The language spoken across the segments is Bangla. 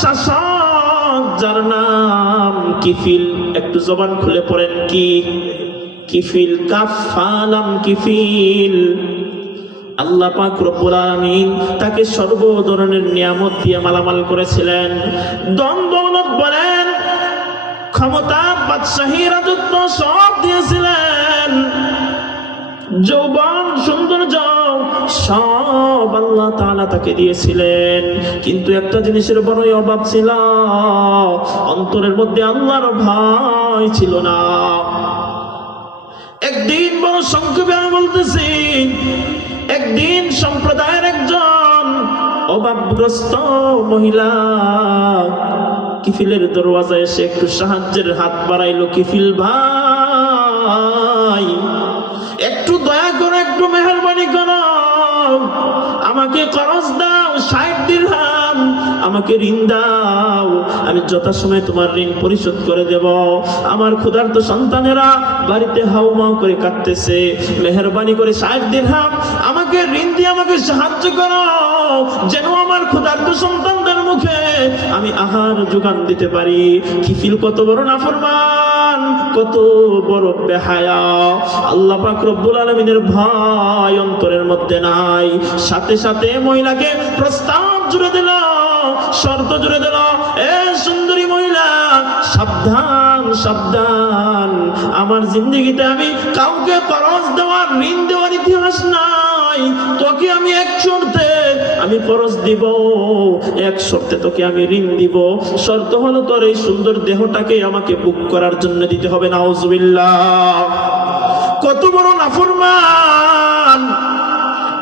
শাসক যার নাম কিফিল। একটু জবান খুলে পড়েন, কি কিফিল, কাফালাম কিফিল। আল্লাহ পাক রব্বুল আলামিন তাকে সর্ব ধরনের নিয়ামত দিয়ে মালামাল করেছিলেন। ধন দৌলত বলেন, ক্ষমতা, বাদশাহী, রাজত্ব সব দিয়েছিলেন। যৌবন, সৌন্দর্য সব আল্লাহ তাআলা তাকে দিয়েছিলেন। কিন্তু একটা জিনিসের বড়ই অভাব ছিল, অন্তরের মধ্যে আল্লাহর ভয় ছিল না। একদিন, বড় সংক্ষেপে আমি বলতেছি, একদিন সম্প্রদায়ের একজন অভাবগ্রস্ত মহিলা কিফিলের দরওয়াজায় এসে একটু সাহায্যের হাত বাড়াইলো। কিফিল ভাই, একটু দয়া করো, একটু মেহেরবানি করো, আমাকে করজ দাও, 60 দিরহাম আমাকে ঋণ দাও, আমি যথাসময়ে তোমার ঋণ পরিশোধ করে দেব। আমার ক্ষুধার্ত সন্তানেরা বাড়িতে হাউমাউ করে কাঁদতেছে, মেহেরবানি করে 60 দিরহাম আমাকে ঋণ দিয়ে আমাকে সাহায্য করো, যেন আমার ক্ষুধার্ত সন্তানদের মুখে আমি আহার যোগান দিতে পারি। কিফিল কত বড় নাফরমান, কত বড় বেহায়া! আল্লাহ পাক রব্বুল আলামিনের ভয় অন্তরের মধ্যে নাই। সাথে সাথে মহিলাকে প্রস্তাব জুড়ে দিল, শর্ত জুড়ে দিল, এ সুন্দরী মহিলা, সাবধান সাবধান, আমার জিন্দেগিতে আমি কাউকে করজ দেওয়ার, ঋণ দেওয়ার ইতিহাস নাই। তোকে আমি এক শর্তে আমি করজ দিব, এক শর্তে তোকে আমি ঋণ দিব। শর্ত হলো তোর এই সুন্দর দেহটাকে আমাকে বুক করার জন্য দিতে হবে। নাউজুবিল্লাহ! কত বড় নাফরমান!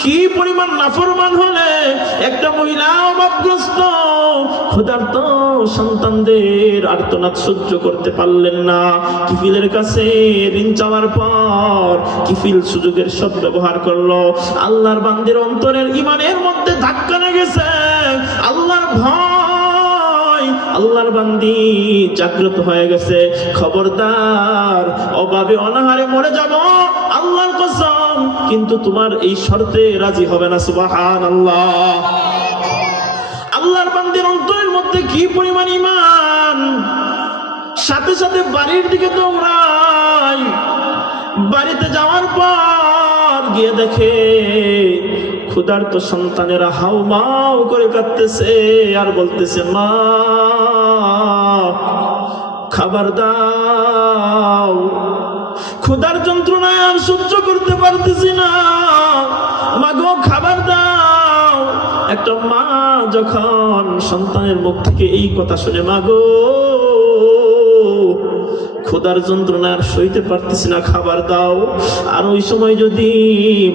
কি পরিমাণ নাফরমান হলে একটা মহিলা অভাবগ্রস্ত ক্ষুধার্ত সন্তানদের আর্তনাদ সহ্য করতে পারলেন না। কিফিলের কাছে ঋণ চাওয়ার পর কিফিল সুযোগের সব ব্যবহার করলো। আল্লাহর বান্দির অন্তরের ইমানের মধ্যে ধাক্কা লেগেছে, আল্লাহর ভয়, আল্লাহর বান্দি জাগ্রত হয়ে গেছে। খবরদার, অভাবে অনাহারে মরে যাব আল্লাহর কসম, কিন্তু তোমার এই শর্তে রাজি হবে না। সুবহানাল্লাহ! আল্লাহর বান্দির অন্তরের মধ্যে কি পরিমাণ ঈমান! সাথে সাথে বাড়ির দিকে দৌড়ায়। বাড়িতে যাওয়ার পর গিয়ে দেখে ক্ষুধার্ত সন্তানেরা হাউমাউ করে কাঁদতেছে আর বলতেছে, মা খাবার দাও, ক্ষুধার যন্ত্রণায় আর সহ্য করতে পারতেছি না, মাগো খাবার দাও। একটা মা যখন সন্তানের মুখ থেকে এই কথা শুনে, মাগো ক্ষুধার যন্ত্রণা আর সইতে পারতেছি না, খাবার দাও। আর ওই সময় যদি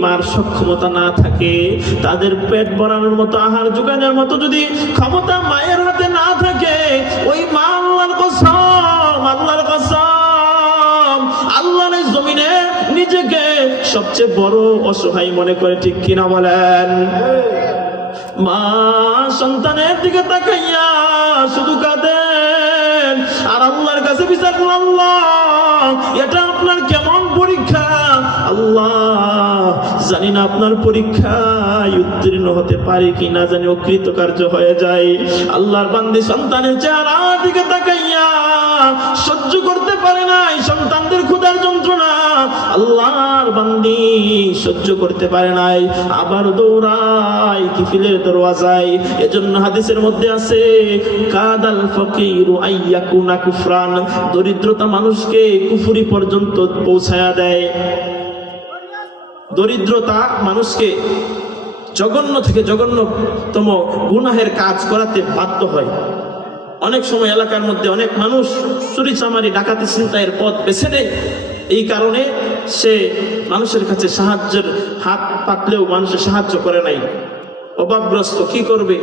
মার সক্ষমতা না থাকে, তাদের পেট ভরানোর মতো, আহার যোগানোর মতো যদি ক্ষমতা মায়ের হাতে না থাকে, ওই মা আল্লাহর কসম, আল্লাহর কসম, আল্লাহর এই জমিনে নিজেকে সবচেয়ে বড় অসহায় মনে করে। ঠিক কিনা বলেন? মা সন্তানের দিকে তাকাইয়া শুধু কাঁদেন আর আল্লাহর কাছে বিচার করেন, আল্লাহ এটা আপনার কেমন পরীক্ষা? আল্লাহ জানি না আপনার পরীক্ষায় উত্তীর্ণ হতে পারি কি না, জানি অকৃতকার্য হয়ে যায়। আল্লাহর বান্দি সন্তানের চেহারা দিকে তাকাইয়া সহ্য করতে পারে নাই সন্তানদের ক্ষুধার যন্ত্রণা। আল্লাহর বান্দি সহ্য করতে পারে নাই, আবার দৌড়ায় কিফিলের দরওয়াজায়। এজন্য হাদিসের মধ্যে আছে, কাদাল ফকিরু আইয়াকুনা কুফরান, দরিদ্রতা মানুষকে কুফরি পর্যন্ত পৌঁছায়া দেয়। দরিদ্রতা মানুষকে জঘন্য থেকে জঘন্যতম গুনাহের কাজ করাতে বাধ্য হয়। অনেক সময় এলাকার মধ্যে অনেক মানুষ চুরি চামারি, ডাকাতি, ছিনতাইয়ের পথ বেছে নেয়। এই কারণে সে মানুষের কাছে সাহায্যের হাত পাতলেও মানুষের সাহায্য করে নাই। অভাবগ্রস্ত, কি করবে?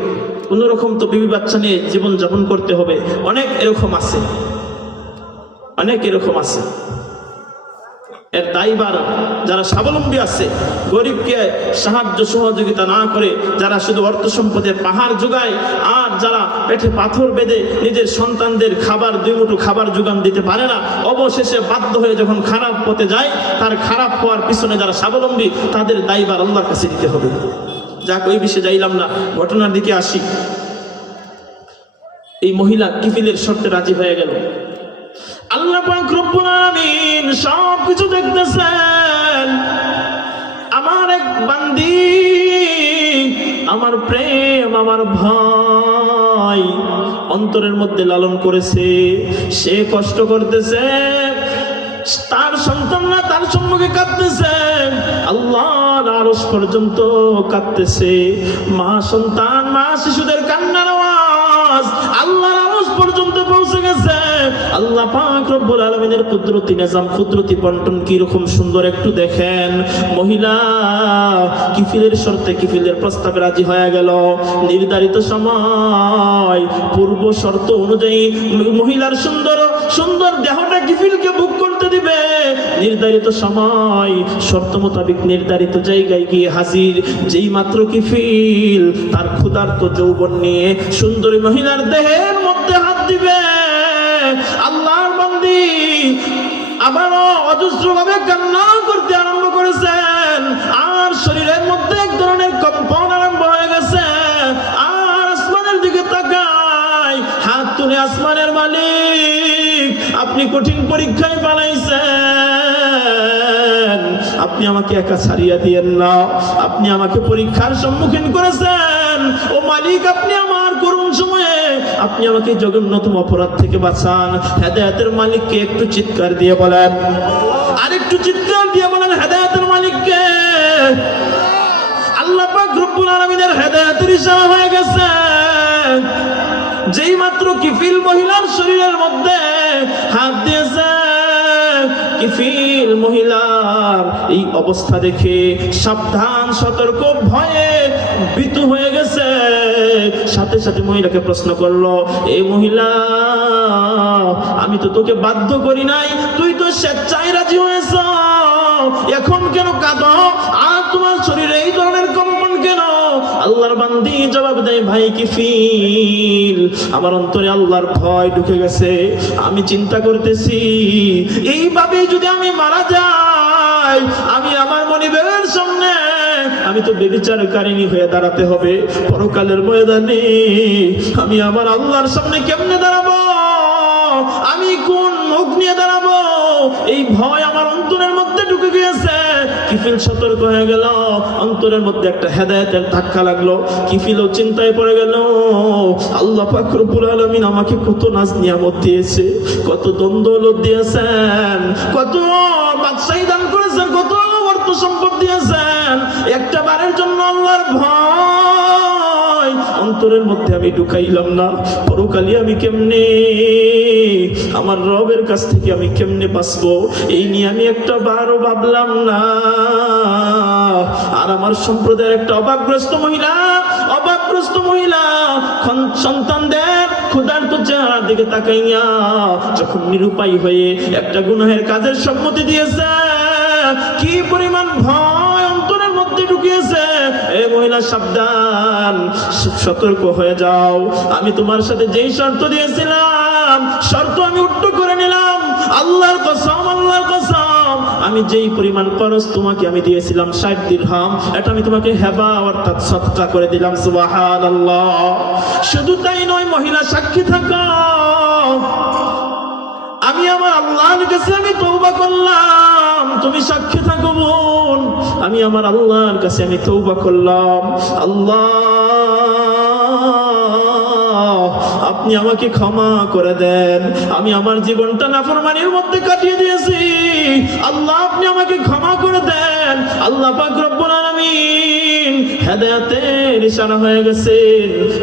কোন রকম তো বিবি বাচ্চা নিয়ে জীবন যাপন করতে হবে। অনেক এরকম আছে, অনেক এরকম আছে। এর দায়ভার যারা স্বাবলম্বী আছে, গরিবকে সাহায্য সহযোগিতা না করে, যারা শুধু অর্থ সম্পদের পাহাড় যোগায়, আর যারা পেটে পাথর বেঁধে নিজের সন্তানদের খাবার, 2 মুঠো খাবার যোগান দিতে পারে না, অবশেষে বাধ্য হয়ে যখন খারাপ পথে যায়, তার খারাপ হওয়ার পিছনে যারা স্বাবলম্বী, তাদের দায়ভার আল্লাহর কাছে দিতে হবে। যাক, ওই বিষয়ে যাইলাম না, ঘটনার দিকে আসি। এই মহিলা কিফিলের শর্তে রাজি হয়ে গেল। আল্লাহ পাক রব্বুল আলামিন সব কিছু দেখতেছেন। আমার এক বান্দি, আমার প্রেম, আমার ভয় অন্তরের মধ্যে লালন করেছে, সে কষ্ট করতেছে, তার সন্তানরা তার সম্মুখে কাঁদতেছে, আল্লাহর আরশ পর্যন্ত কাঁদতেছে। মা সন্তান, মা শিশুদের কান্নার আওয়াজ আল্লাহর আরশ পর্যন্ত পৌঁছে গেছে। আল্লাহ পাক রব্বুল আলামিনের কুদরতি নিজাম, কুদরতি বন্টন কি রকম সুন্দর একটু দেখেন। মহিলা কিফিলের শর্তে, কিফিলের প্রস্তাবে রাজি হয়ে গেল। নির্ধারিত সময় পূর্ব শর্ত অনুযায়ী মহিলার সুন্দর সুন্দর দেহটা কিফিলকে বুক করতে দিবে। নির্ধারিত সময় শর্ত মোতাবেক নির্ধারিত জায়গায় গিয়ে হাজির। যেই মাত্র কিফিল তার ক্ষুধার্ত যৌবন নিয়ে সুন্দরী মহিলার দেহের মধ্যে হাত দিবে, আল্লাহর বান্দি আবারও অজস্র ভাবে কান্না করতে আরম্ভ করেছেন। আর শরীরের মধ্যে এক ধরনের কম্পন আরম্ভ হয়ে গেছে। আর আসমানের দিকে তাকায়, হাত তুলে, আসমানের মালিক, আপনি কঠিন পরীক্ষায় বানাইছেন, আপনি আমাকে একা ছাড়িয়ে দিয়েন না, আপনি আমাকে পরীক্ষার সম্মুখীন করেছেন। ও মালিক, আপনি আমার করুণ সময়ে আপনি আমাকে জঘন্যতম অপরাধ থেকে বাঁচান। হেদায়েতের মালিককে একটু চিৎকার দিয়ে বলেন, আর একটু চিৎকার দিয়ে বলেন হেদায়েতের মালিককে। আল্লাহ পাক রব্বুল আলামিনের হেদায়েতের ইশারা হয়ে গেছে। যেই মাত্র কিফিল মহিলার শরীরের মধ্যে হাত দিয়েছে, কিফিল মহিলার এই অবস্থা দেখে সাবধান, সতর্ক, ভয়ে ভীতু হয়ে গেছে। সাথে সাথে মহিলাকে প্রশ্ন করলো, এই মহিলা, আমি তো তোকে বাধ্য করি নাই, তুই তো স্বেচ্ছায় রাজি হয়েছ, এখন কেন কাঁদো? আর তোমার শরীরে এই ধরনের কম্পন কেন? আল্লাহর বান্দি জবাব দেয়, ভাই কিফিল, আমার অন্তরে আল্লাহর ভয় ঢুকে গেছে। আমি চিন্তা করতেছি, এইভাবে যদি আমি মারা যাই, আমি আমার মনিবের সামনে আমি তো ব্যভিচারকারিণী হয়ে দাঁড়াতে হবে। পরকালের ময়দানে আমি আমার আল্লাহর সামনে কেমনে দাঁড়াবো? আমি কোন মুখ নিয়ে দাঁড়াবো? এই ভয় আমার অন্তরের মধ্যে ঢুকে গিয়েছে। কিফিল সতর্ক হয়ে গেল, অন্তরের মধ্যে একটা হেদায়েতের ধাক্কা লাগলো। কিফিলও চিন্তায় পড়ে গেল, আল্লাহ পাক রব্বুল আলামিন আমাকে কত নাজ নিয়ামত দিয়েছে, কত দ্বন্দ্বলত দিয়েছেন, কত বাদশাহী দান করেছেন, কত অর্থ সম্পদ দিয়েছেন। একটা বারের জন্য আল্লাহর ভয় অন্তরের মধ্যে আমি ঢুকাইলাম না। পরকালে আমি কেমনে আমার রবের কাছ থেকে আমি কেমনে বাঁচবো, এই নিয়ে আমি একটা বারও ভাবলাম না। আর আমার সম্প্রদায়ের একটা অভাবগ্রস্ত মহিলা সন্তানদের ক্ষুধার্ত চেহারার দিকে তাকাইয়া যখন নিরুপায় হয়ে একটা গুনাহের কাজের সম্মতি দিয়েছে, কি পরিমাণ ভয় অন্তরের মধ্যে ঢুকিয়েছে। এই মহিলা, সাবধান, সতর্ক হয়ে যাও। আমি তোমার সাথে যেই শর্ত দিয়েছিলাম, শর্ত আমি উল্টো করে নিলাম। আল্লাহর কসম, আল্লাহর কসম, আমি যেই পরিমাণ খরচ তোমাকে আমি দিয়েছিলাম 60 দিরহাম, এটা আমি তোমাকে হেবা অর্থাৎ সদকা করে দিলাম। সুবহানাল্লাহ। শুধু তাই নয়, মহিলা সাক্ষী থাকো, আমি আমার আল্লাহর কাছে আমি তওবা করলাম। তুমি সাক্ষী থাকো বোন, আমি আমার আল্লাহর কাছে আমি তওবা করলাম। আল্লাহ, আপনি আমাকে ক্ষমা করে দেন, আমি আমার জীবনটা নাফরমানির মধ্যে কাটিয়ে দিয়েছি। আল্লাহ, আপনি আমাকে ক্ষমা করে দেন। আল্লাহ পাক রব্বুল আলামিন হেদায়েতের ইশারা হয়ে গেছে।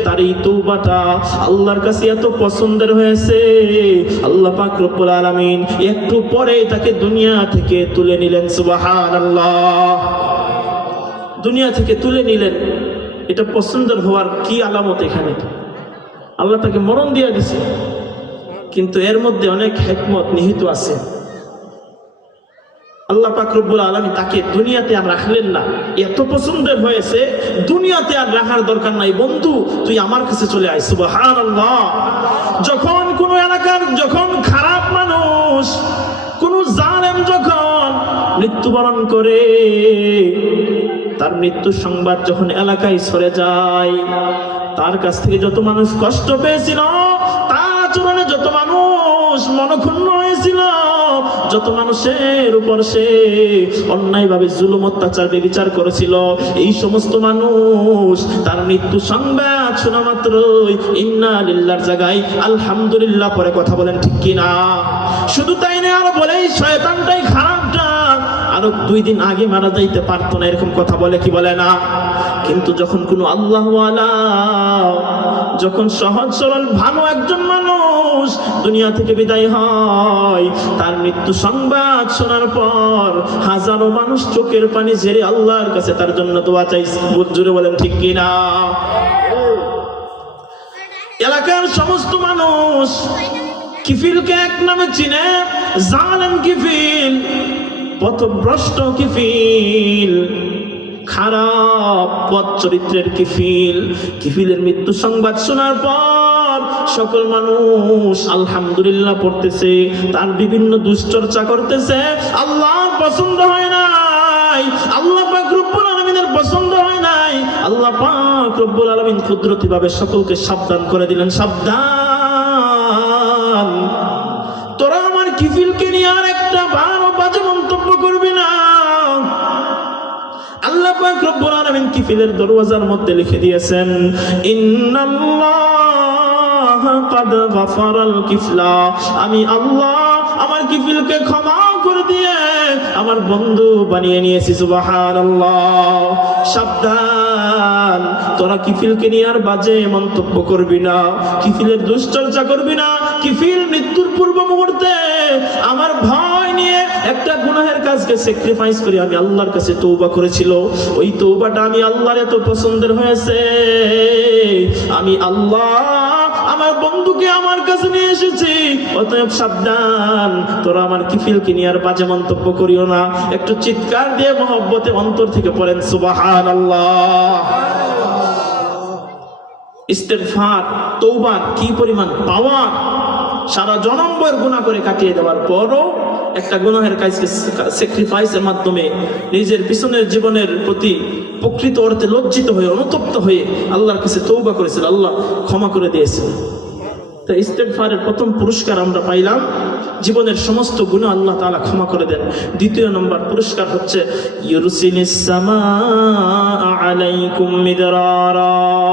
তার এই তওবাটা আল্লাহর কাছে এত পছন্দের হয়েছে, আল্লাহ পাক রব্বুল আলামিন একটু পরে তাকে দুনিয়া থেকে তুলে নিলেন। সুবহানাল্লাহ। দুনিয়া থেকে তুলে নিলেন। এটা পছন্দের হওয়ার কি আলামত? এখানে আল্লাহ তাকে মরণ দিয়ে দিছে, কিন্তু এর মধ্যে অনেক হিকমত নিহিত আছে। আল্লাহ পাক রব্বুল আলামিন তাকে দুনিয়াতে আর রাখলেন না। এত পছন্দের হয়েছে, দুনিয়াতে আর রাখার দরকার নাই, বন্ধু তুই আমার কাছে চলে আয়। সুবহানাল্লাহ। যখন কোন এলাকার যখন খারাপ মানুষ, কোন জালেম যখন মৃত্যুবরণ করে, তার মৃত্যুর সংবাদ যখন এলাকায় ছড়ে যায়, তার কাছ থেকে যত মানুষ কষ্ট পেয়েছিল আচরণে যত মানুষ মনক্ষুণ্ণ হয়েছিল, যত মানুষের উপর সে অন্যায়ভাবে জুলুম অত্যাচার বেবিচার করেছিল, এই সমস্ত মানুষ তার মৃত্যু সংবাদ শোনা মাত্রই ইন্না লিল্লাহর জায়গায় আলহামদুলিল্লাহ পরে কথা বলেন, ঠিক কিনা? শুধু তাই নয়, আরো বলে এই শয়তানটাই খারাপটা আরো 2 দিন আগে মারা যাইতে পারতো না, এরকম কথা বলে কি বলে না? কিন্তু যখন কোনো আল্লাহওয়ালা, যখন সহজ সরল ভালো একজন মানুষ দুনিয়া থেকে বিদায় হয়, তার মৃত্যু সংবাদ শোনার পর হাজারো মানুষ চোখের পানি ঝেড়ে আল্লাহর কাছে তার জন্য দোয়া চাই, জোরে বলেন ঠিক কিনা? এলাকার সমস্ত মানুষ কিফিলকে এক নামে চিনে, জালেম কিফিল, পথভ্রষ্ট কিফিল, খারাপ পথ চরিত্রের কিফিল। কিফিলের মৃত্যু সংবাদ শোনার পর সকল মানুষ আলহামদুলিল্লাহ পড়তেছে, তার বিভিন্ন দুশ্চর্চা করতেছে। আল্লাহর পছন্দ হয় নাই, আল্লাহ পাক রব্বুল আলামিনের পছন্দ হয় নাই। আল্লাহ পাক রব্বুল আলামিন কুদরতি ভাবে সকলকে সাবধান করে দিলেন, সাবধান, তোরা আমার কিফিলকে নিয়ে আর একটা ভালো বাজে মন্তব্য করবি না। আল্লাহ পাক রব্বুল আলামিন কিফিলের দরওয়াজার মধ্যে লিখে দিয়েছেন, ইন্নাল্লাহা কাদ গাফারাল কিফলা, আমি আল্লাহ আমার কিফিলকে ক্ষমা করে দিয়ে আমার বন্ধু বানিয়ে নিয়েছি, সুবহানাল্লাহ। সাবধান, তোরা কিফিলকে নিয়ে আর বাজে মন্তব্য করবি না, কিফিলের দুশ্চর্চা করবি না। কিফিল মৃত্যুর পূর্ব মুহূর্তে আমার ভয় নিয়ে একটা গুনাহের কাজকে স্যাক্রিফাইস করে আমি আল্লাহর কাছে তওবা করেছিল। ওই তওবাটা আমি আল্লাহর এত পছন্দের হয়েছে, আমি আল্লাহ আমার বন্ধুকে আমার কাছে নিয়ে এসেছি। অতএব সাবধান, তোরা আমার কিফিলকে নিয়ে আর বাজে মন্তব্য করিও না। একটু চিৎকার দিয়ে মহব্বতে অন্তর থেকে পড়েন সুবহানাল্লাহ। ইস্তেগফার, তওবা কি পরিমাণ পাওয়ার! সারা জনমভর গুনাহ করে কাটিয়ে দেওয়ার পরও একটা গুনাহের কাজকে স্যাক্রিফাইসের মাধ্যমে নিজের পিছনের জীবনের প্রতি প্রকৃত অর্থে লজ্জিত হয়ে অনুতপ্ত হয়ে আল্লাহর কাছে তওবা করেছিল, আল্লাহ ক্ষমা করে দিয়েছিল। তো ইস্তেগফারের প্রথম পুরস্কার আমরা পাইলাম, জীবনের সমস্ত গুনাহ আল্লাহ তাআলা ক্ষমা করে দেন। দ্বিতীয় নম্বর পুরস্কার হচ্ছে ইউরসিলিস সামা আলাইকুম মিদরারা।